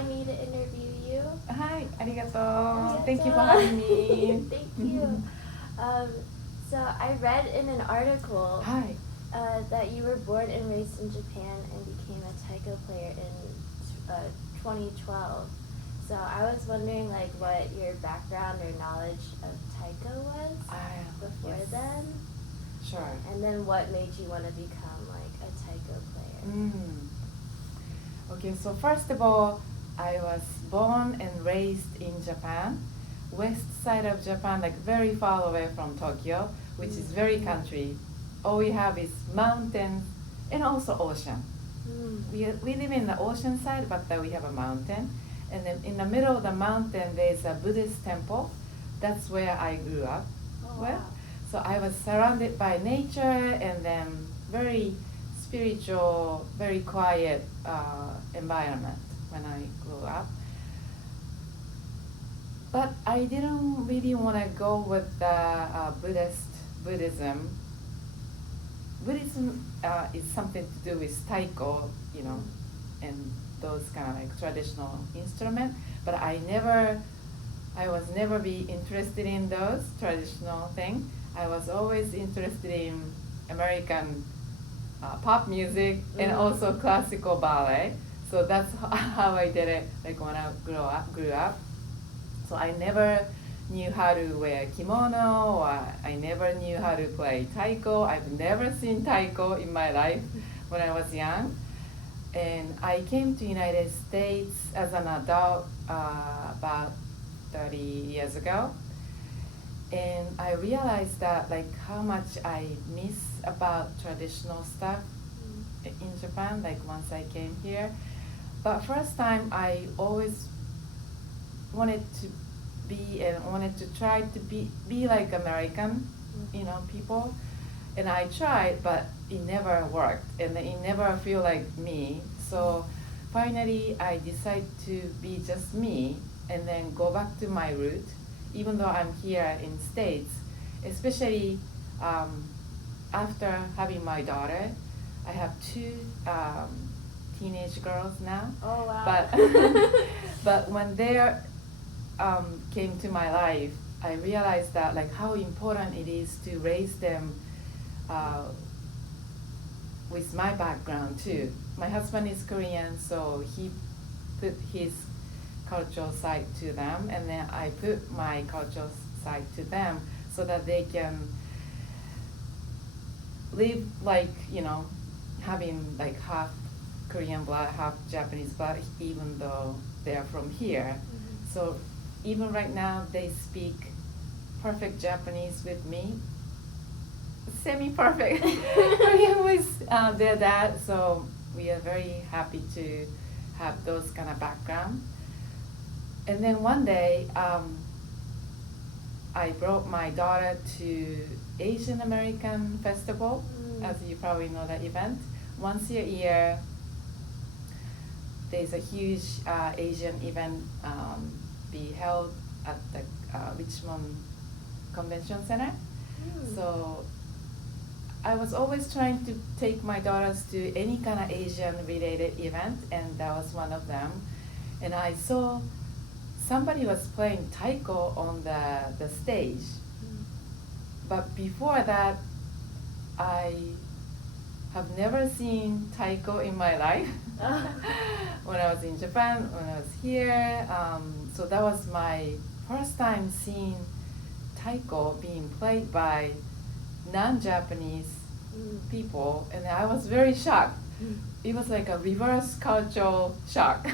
allowing me to interview you. Hi, arigato. Arigato. Thank you for having me. Thank you. So I read in an article Hi. that you were born and raised in Japan and became a taiko player in 2012. So I was wondering like what your background or knowledge of taiko was before yes. then, Sure. and then what made you want to become like a taiko player. Okay, so first of all, I was born and raised in Japan, west side of Japan, like very far away from Tokyo, which is very country. All we have is mountains and also ocean. We live in the ocean side, but we have a mountain. And then in the middle of the mountain, there's a Buddhist temple. That's where I grew up. Oh, Well, wow. so I was surrounded by nature and then very spiritual, very quiet environment when I grew up. But I didn't really want to go with the Buddhism. Buddhism is something to do with taiko, and those kind of like traditional instrument. But I was never be interested in those traditional thing. I was always interested in American pop music and also classical ballet. So that's how I did it. Like when I grew up. So I never knew how to wear kimono, or I never knew how to play taiko. I've never seen taiko in my life when I was young. And I came to United States as an adult about 30 years ago. And I realized that like how much I miss about traditional stuff in Japan, like once I came here. But first time I always wanted to be and wanted to try to be like American, people. And I tried, but it never worked, and it never feel like me. So finally, I decided to be just me, and then go back to my root, even though I'm here in States. Especially after having my daughter, I have two teenage girls now. Oh wow! But when they came to my life, I realized that like how important it is to raise them with my background too. My husband is Korean, so he put his cultural side to them, and then I put my cultural side to them, so that they can live like, having like half Korean blood, half Japanese blood, even though they're from here. So even right now, they speak perfect Japanese with me, semi-perfect Korean with their dad. So we are very happy to have those kind of background. And then one day, I brought my daughter to Asian American Festival, as you probably know that event. Once a year, there's a huge Asian event be held at the Richmond Convention Center. So I was always trying to take my daughters to any kind of Asian related event, and that was one of them. And I saw somebody was playing taiko on the stage. But before that, I have never seen taiko in my life. When I was in Japan, when I was here. So that was my first time seeing taiko being played by non-Japanese people, and I was very shocked. It was like a reverse cultural shock.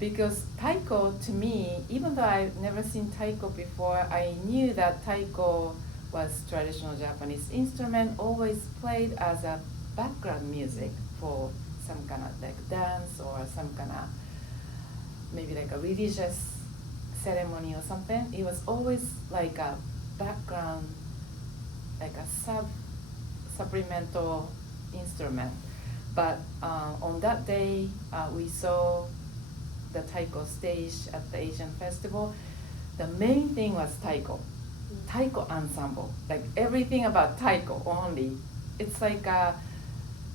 Because taiko, to me, even though I've never seen taiko before, I knew that taiko was traditional Japanese instrument, always played as a background music for some kind of like dance or some kind of maybe like a religious ceremony or something. It was always like a background, like a supplemental instrument. But on that day, we saw the taiko stage at the Asian Festival. The main thing was taiko ensemble, like everything about taiko only. It's like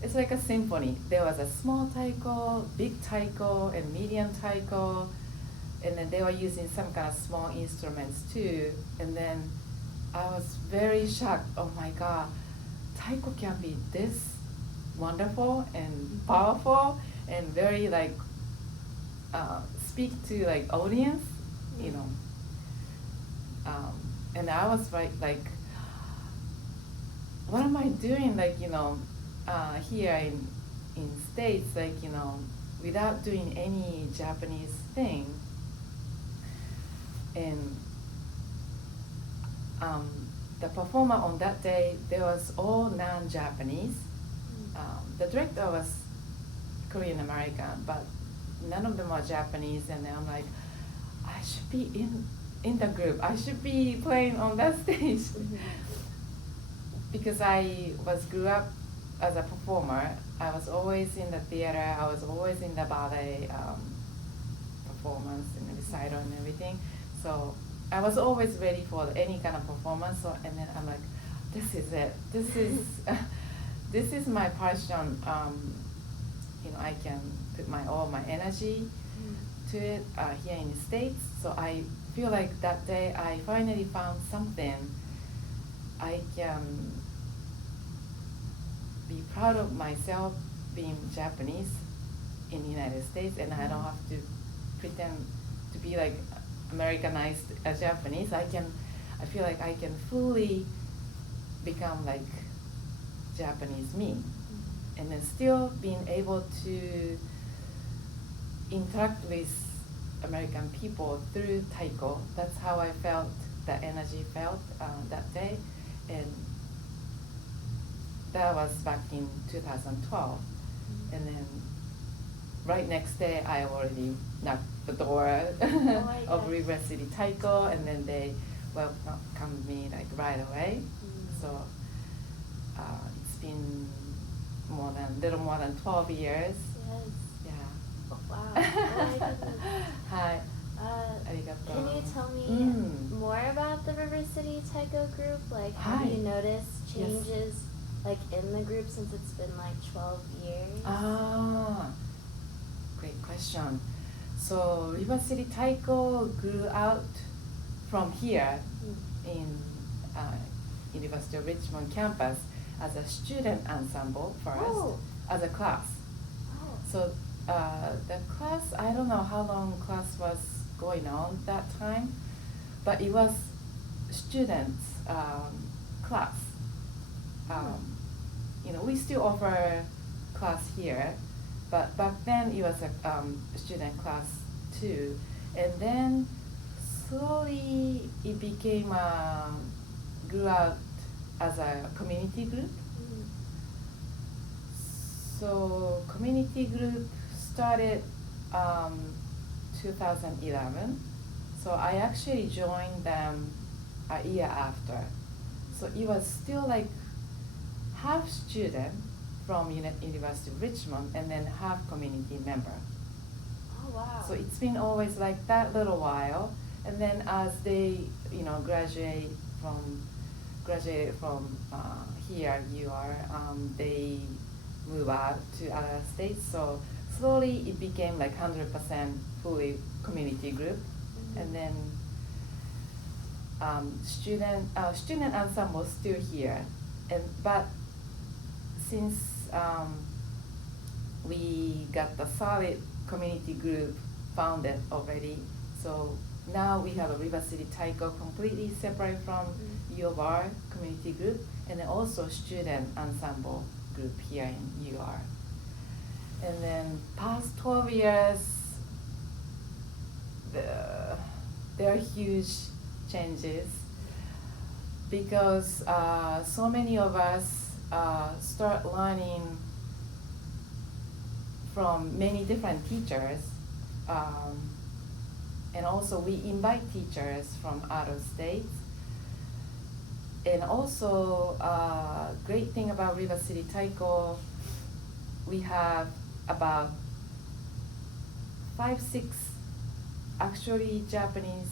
it's like a symphony. There was a small taiko, big taiko, and medium taiko, and then they were using some kind of small instruments too. And then I was very shocked. Oh my God, taiko can be this wonderful and powerful and very like speak to like audience, you know. And I was like, what am I doing? Like, you know, here in States, like, you know, without doing any Japanese thing. And the performer on that day, there was all non-Japanese. The director was Korean American, but none of them were Japanese. And I'm like, I should be in the group. I should be playing on that stage. Because I grew up as a performer. I was always in the theater. I was always in the ballet performance and recital and everything. So I was always ready for any kind of performance. So, and then I'm like, this is it. This is this is my passion. You know, I can put all my energy to it here in the States. So I feel like that day I finally found something I can be proud of myself being Japanese in the United States, and I don't have to pretend to be like Americanized as Japanese. I feel like I can fully become like Japanese me, and then still being able to interact with American people through taiko. That's how I felt, that energy felt that day. And that was back in 2012. And then right next day, I already knocked the door of River City Taiko, and then they welcomed me like right away. So it's been little more than 12 years. Yes. Yeah. Oh, wow. Oh my goodness. Hi. Arigato. Can you tell me more about the River City Taiko group? Like, have you noticed changes like in the group since it's been like 12 years? Great question. So River City Taiko grew out from here in University of Richmond campus as a student ensemble first, as a class. So the class, I don't know how long class was going on that time, but it was students class. You know, we still offer class here, but back then it was a student class too. And then slowly it became grew out as a community group. So community group started 2011. So I actually joined them a year after. So it was still like half student from University of Richmond and then half community member. Oh wow! So it's been always like that little while, and then as they graduated from here they move out to other states. So slowly it became like 100% fully community group, and then student ensemble still here, but since we got the solid community group founded already, so now we have a River City Taiko completely separate from U of R community group, and then also student ensemble group here in U R. And then past 12 years, there are huge changes because so many of us start learning from many different teachers, and also we invite teachers from out of state. And also, great thing about River City Taiko, we have about 5-6 actually Japanese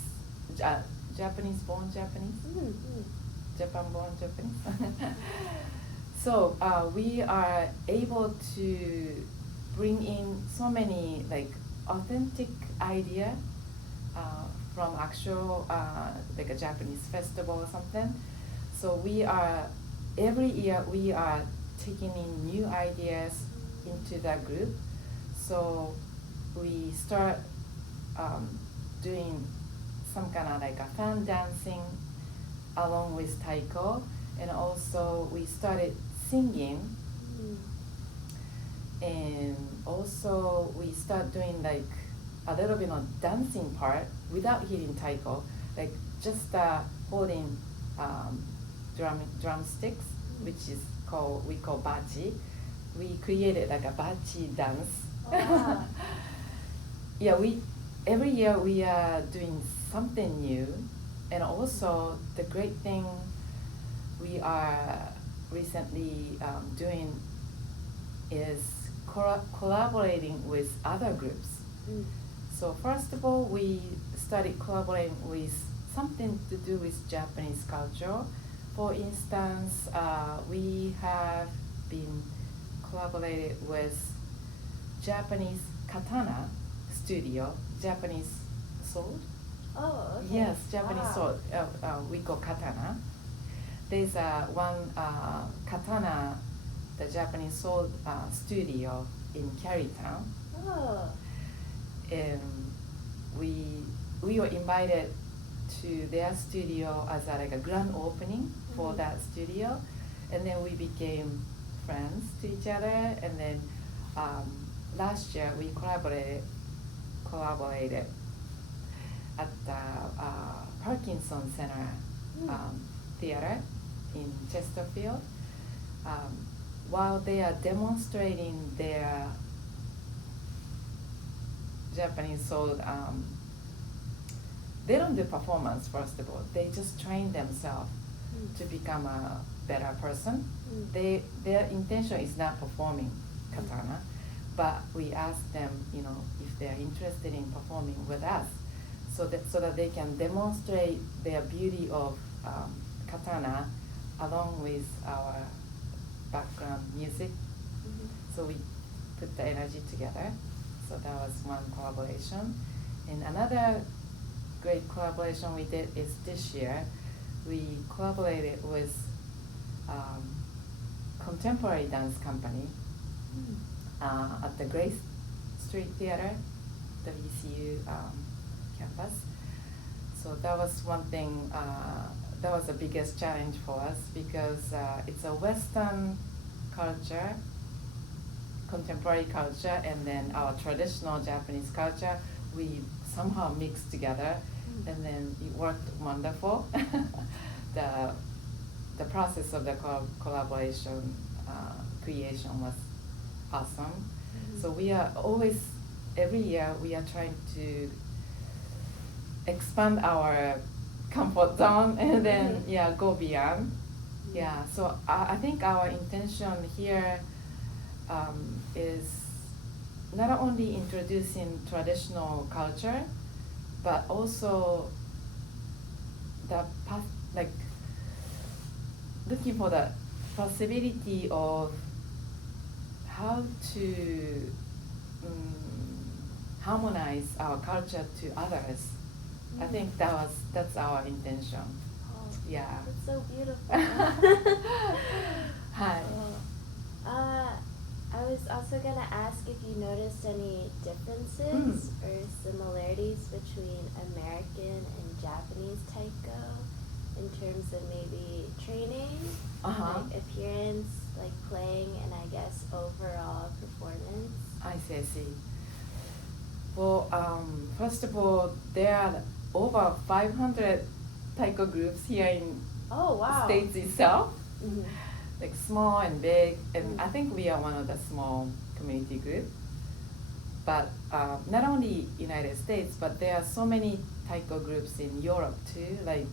born Japanese, Japan born Japanese. So we are able to bring in so many like authentic idea from actual like a Japanese festival or something. So we are every year we are taking in new ideas into that group. So we start doing some kind of like a fan dancing along with taiko, and also we started singing, and also we start doing like a little bit of dancing part without hitting taiko, like just holding drumsticks, which is we call bachi. We created like a bachi dance. Oh, wow. Yeah, every year we are doing something new, and also the great thing we are recently doing is collaborating with other groups. So first of all, we started collaborating with something to do with Japanese culture. For instance, we have been collaborated with Japanese katana studio, Japanese sword. Oh, okay. Yes, Japanese wow. sword. We call katana. There's one katana, the Japanese sword studio in Carytown. Oh. And we were invited to their studio as like a grand opening for that studio, and then we became friends to each other. And then last year we collaborated at the Parkinson Center theater in Chesterfield, while they are demonstrating their Japanese sword. They don't do performance, first of all. They just train themselves to become a better person. Their intention is not performing katana, but we ask them, if they are interested in performing with us, so that they can demonstrate their beauty of katana along with our background music. So we put the energy together. So that was one collaboration. And another great collaboration we did is this year. We collaborated with contemporary dance company at the Grace Street Theater, the VCU campus. So that was one thing, that was the biggest challenge for us, because it's a Western culture, contemporary culture, and then our traditional Japanese culture. We somehow mixed together, and then it worked wonderful. The process of the collaboration creation was awesome. So we are always, every year we are trying to expand our comfort zone and then go beyond. So I think our intention here is not only introducing traditional culture, but also looking for the possibility of how to harmonize our culture to others. I think that's our intention. Oh, yeah. It's so beautiful. Hi. I was also gonna ask if you noticed any differences or similarities between American and Japanese taiko in terms of maybe training, like appearance, like playing, and I guess overall performance. I see. Well, first of all, there are over 500 taiko groups here in the States itself, like small and big, and I think we are one of the small community groups. But not only United States, but there are so many taiko groups in Europe too, like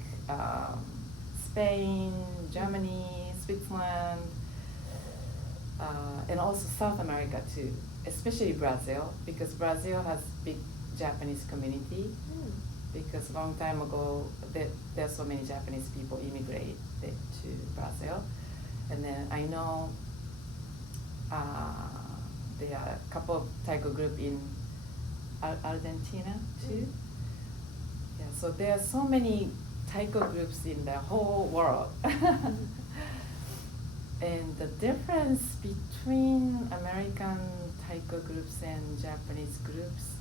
Spain, Germany, Switzerland, and also South America too, especially Brazil, because Brazil has big Japanese community. Because a long time ago, there are so many Japanese people immigrated to Brazil. And then I know there are a couple of taiko group in Argentina too. Yeah, so there are so many taiko groups in the whole world. And the difference between American taiko groups and Japanese groups,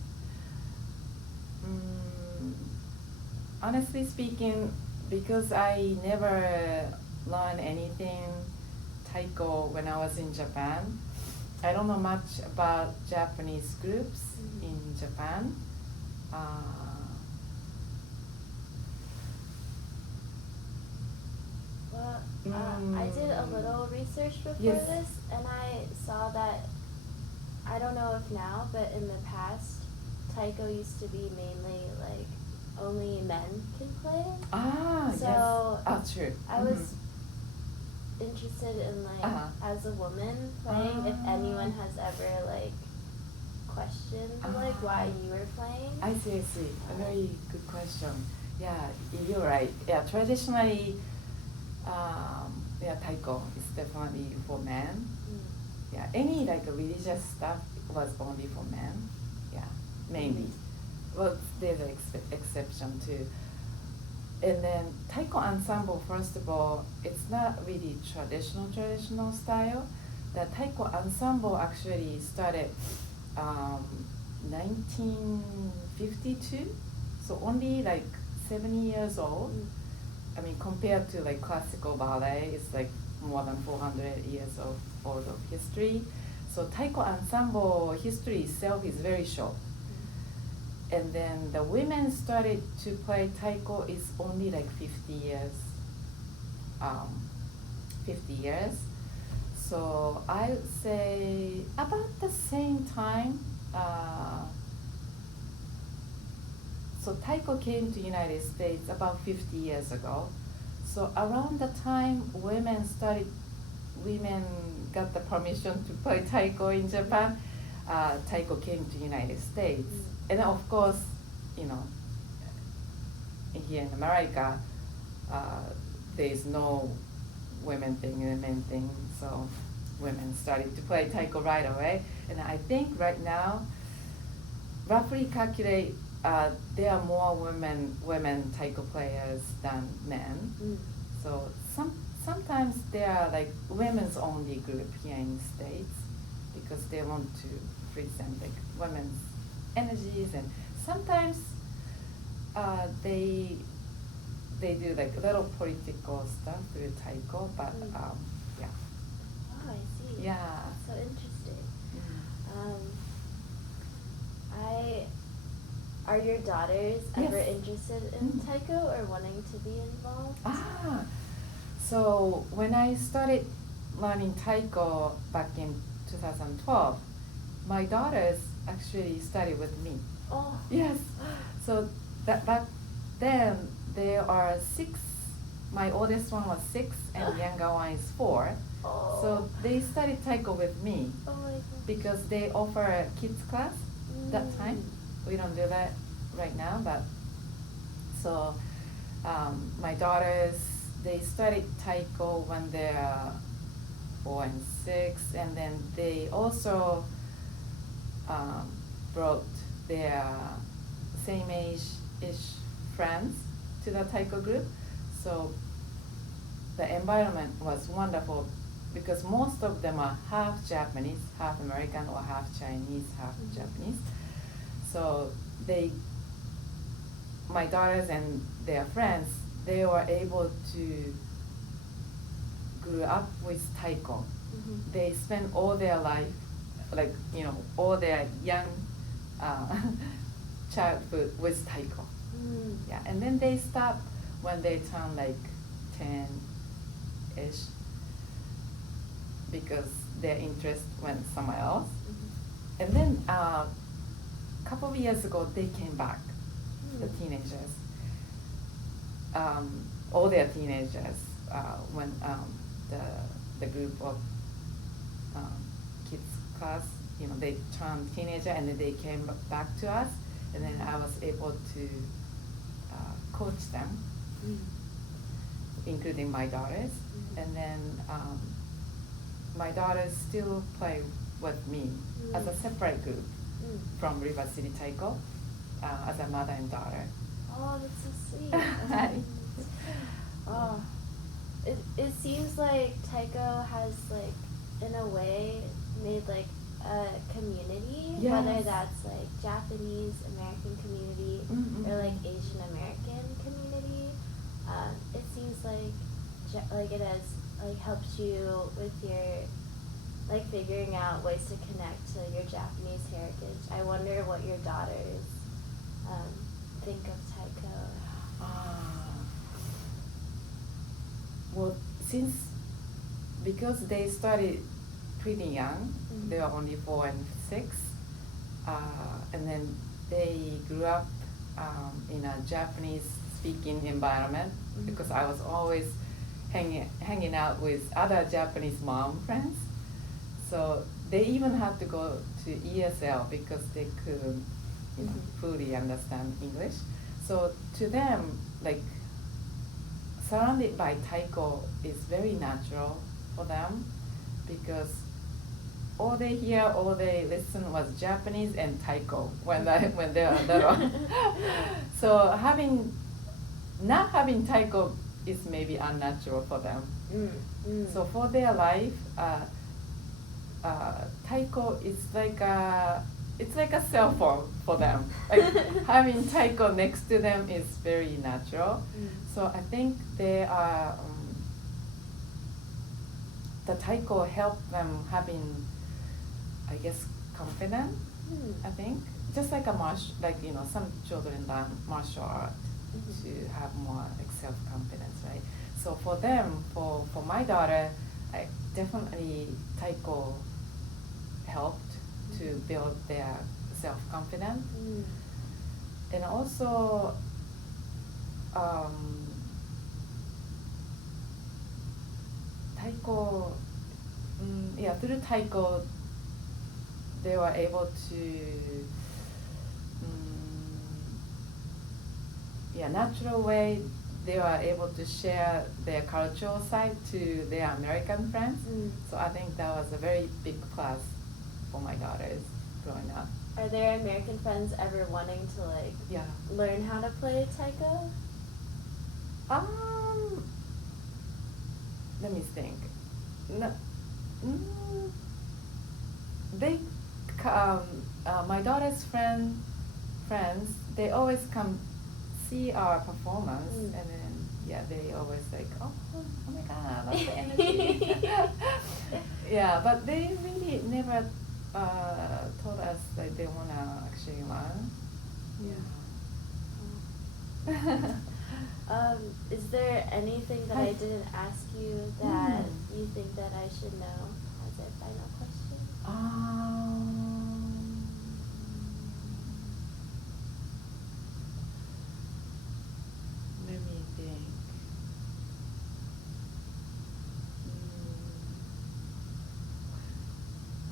honestly speaking, because I never learned anything taiko when I was in Japan, I don't know much about Japanese groups in Japan. I did a little research before Yes. this, and I saw that, I don't know if now, but in the past, taiko used to be mainly like only men can play. So yes. True. I was interested in like, as a woman playing, if anyone has ever like questioned like why you were playing. I see. A very good question. Yeah, you're right. Yeah, traditionally, taiko is definitely for men. Yeah, any like religious stuff was only for men. Yeah, mainly. Well, there's an exception too. And then taiko ensemble, first of all, it's not really traditional style. The taiko ensemble actually started 1952, so only like 70 years old. I mean, compared to like classical ballet, it's like more than 400 years old of history. So taiko ensemble history itself is very short. And then the women started to play taiko is only like 50 years. 50 years. So I would say about the same time. So taiko came to United States about 50 years ago. So around the time women got the permission to play taiko in Japan, taiko came to United States. And of course, you know, here in America, there is no women thing and men thing, so women started to play taiko right away. And I think right now, roughly calculate, there are more women taiko players than men. So sometimes there are like women's only group here in the States because they want to present like women's energies, and sometimes they do like a little political stuff through taiko, but yeah. Oh, I see. Yeah. That's so interesting. Are your daughters ever interested in taiko or wanting to be involved? So when I started learning taiko back in 2012, my daughters actually studied with me. Oh. Yes. So that back then there are 6. My oldest one was 6 and younger one is 4. Oh. So they studied taiko with me. Oh my gosh. Because they offer a kids class that time. We don't do that right now, but so my daughters, they studied taiko when they're 4 and 6, and then they also brought their same age-ish friends to the taiko group. So the environment was wonderful because most of them are half Japanese, half American, or half Chinese, half Japanese. So my daughters and their friends, they were able to grow up with taiko. They spent all their life, like, you know, all their young childhood with taiko. Yeah, and then they stop when they turn like 10-ish because their interest went somewhere else. And then a couple of years ago, they came back, the teenagers. All their teenagers, when the group of kids class, you know, they turned teenager and then they came back to us, and then I was able to coach them. including my daughters. And then my daughters still play with me as a separate group from River City Taiko, as a mother and daughter. Oh, that's so sweet. Oh, it seems like Taiko has like, in a way, made like a community, whether that's like Japanese American community or like Asian American community. It seems like it has like helped you with your like figuring out ways to connect to your Japanese heritage. I wonder what your daughters think of Taiko. Well, because they started pretty young, they were only 4 and 6, and then they grew up in a Japanese-speaking environment because I was always hanging out with other Japanese mom friends. So they even had to go to ESL because they couldn't fully understand English. So to them, like, surrounded by Taiko is very natural for them because all they hear, all they listen was Japanese and Taiko when they were little. So not having Taiko is maybe unnatural for them. So for their life, Taiko is like a cell phone for them. Like having Taiko next to them is very natural. So I think they are the Taiko helped them having, I guess, confidence. I think just like some children learn martial art to have more like self-confidence, right? So for them, for my daughter, I definitely Taiko helped to build their self-confidence. And also Taiko, through Taiko they were able to natural way they were able to share their cultural side to their American friends. So I think that was a very big plus for my daughters growing up. Are their American friends ever wanting to like learn how to play Taiko? Let me think. No, they my daughter's friends, they always come see our performance, and then they always like, oh my god, I love the energy. But they really never told us that they wanna actually learn. Is there anything that I didn't ask you that you think that I should know as a final question? Let me think.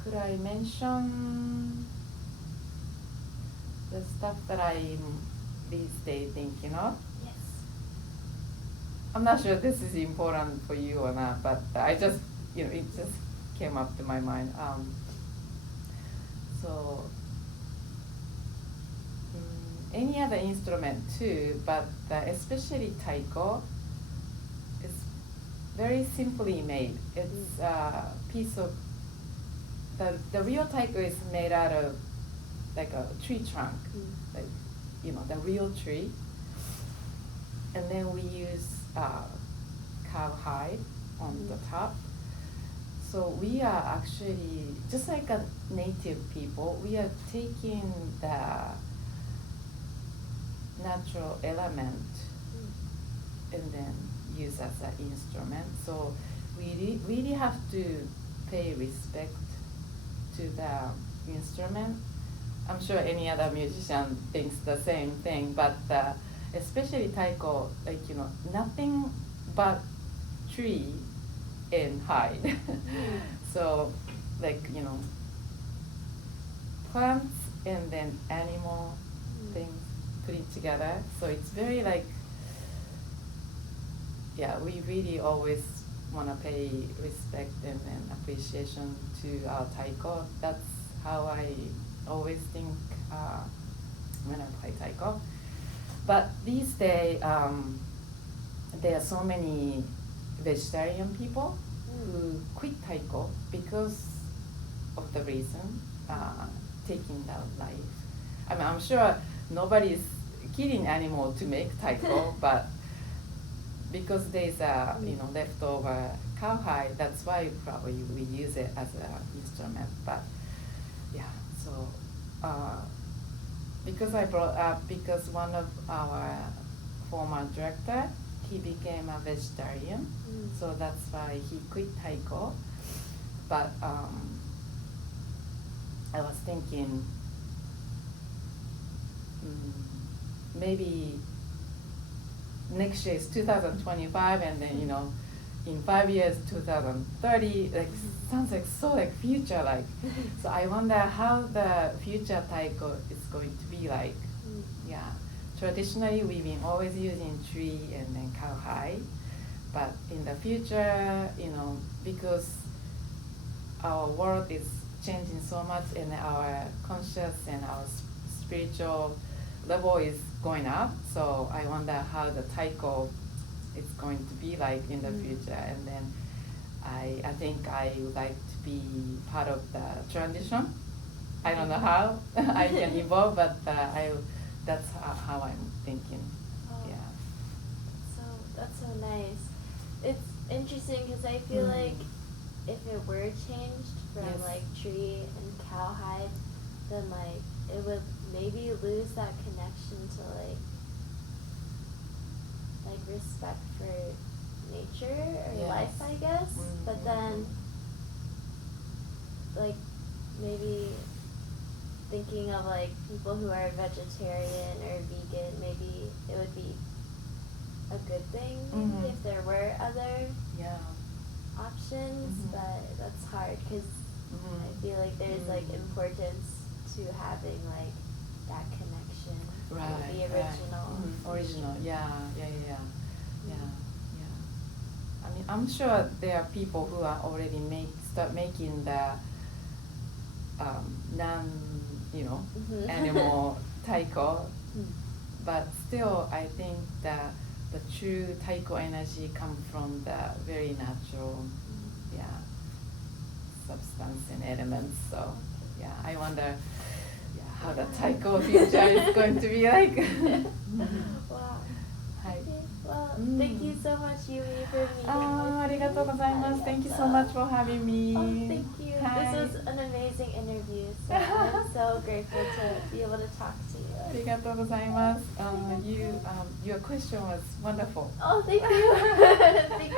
Could I mention the stuff that I'm these days thinking of? Yes. I'm not sure this is important for you or not, but I just, it just came up to my mind. So any other instrument too, but especially Taiko is very simply made. It's a piece of, the real Taiko is made out of like a tree trunk, like, the real tree. And then we use cowhide on the top. So we are actually, just like a native people, we are taking the natural element and then use as an instrument. So we really have to pay respect to the instrument. I'm sure any other musician thinks the same thing, but especially Taiko, like, nothing but tree and hide. So, like, plants and then animal things putting together. So it's very like yeah, we really always want to pay respect and appreciation to our taiko. That's how I always think when I play taiko. But these days, there are so many vegetarian people who quit taiko because of the reason taking their life. I mean, I'm sure nobody is killing animal to make taiko, but because there's a leftover cowhide, that's why probably we use it as an instrument. But yeah, so because I brought up because one of our former director, he became a vegetarian, so that's why he quit taiko. But I was thinking maybe next year is 2025, and then in 5 years 2030, like sounds like so like future like. So I wonder how the future taiko is going to be like. Yeah, traditionally we've been always using tree and then cowhide, but in the future, because our world is changing so much and our conscious and our spiritual level is going up, so I wonder how the taiko is going to be like in the future. And then I think I would like to be part of the transition. I don't know how I can evolve, but that's how I'm thinking. Oh, yeah. So that's so nice. It's interesting because I feel like if it were changed from Yes. like tree and cowhide, then like it would maybe lose that connection to like respect for nature or Yes. life, I guess. But then like maybe thinking of like people who are vegetarian or vegan, maybe it would be a good thing if there were other Yeah. options, but that's hard because I feel like there's like importance to having like that connection Right, with the original. Original, yeah. I mean, I'm sure there are people who are already start making the animal taiko, but still, I think the true taiko energy comes from the very natural, substance and elements. So, yeah, I wonder, how the taiko future is going to be like. Wow. Hi. Okay. Well, thank you so much, Yumi, for meeting with me. ありがとうございます。Thank you so much for having me. Oh, thank you. Hi. This was an amazing interview, so I'm so grateful to be able to talk to you. ありがとうございます。Your question was wonderful. Oh, thank you. Thank you.